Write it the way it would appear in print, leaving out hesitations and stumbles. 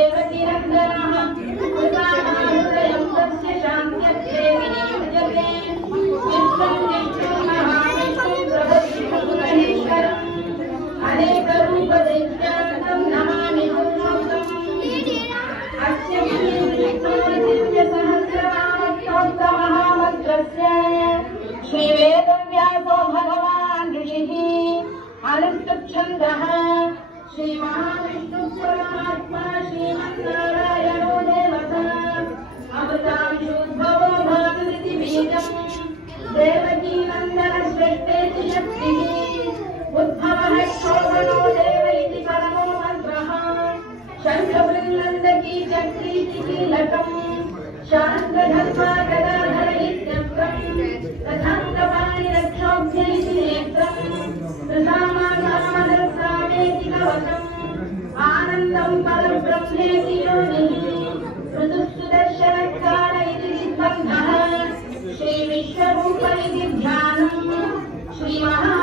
देवकीनन्दनः कृतानाहृदयं तस्य शान्त्यर्थे विनियुज्यते विश्वं विष्णुं महाविष्णुं प्रभविष्णुं महेश्वरम् अनेकरूपदैत्यान्तं नमामि पुरुषोत्तमम् अस्य सहस्रनामस्तोत्रमहामन्त्रस्य श्रीवेदव्यासो भगवान् ऋषिः अनुष्टुप्छन्दः श्रीमहाविष्णुपरमात्मा श्रीमन्नारायणो देवता अमृतांशोद्भवो भानुरिति बीजम् देवकीनन्दनसृष्टेति शक्तिः उद्भवः शोभनो देव इति परमो मन्त्रः शङ्खवृन्नन्दकी चक्रीति कीलकम् शास्त्रधर्मा गदाधर इत्यर्थम् तथाङ्गपाणिरक्षोभ्य इति नेत्रम् कृतामानामदर्शामेति कवचम् आनन्दं परब्रह्मेति योनिः ऋतुसुदर्शनकाल इति स्कन्धः श्रीविश्वरूप इति ध्यानम् श्रीमहा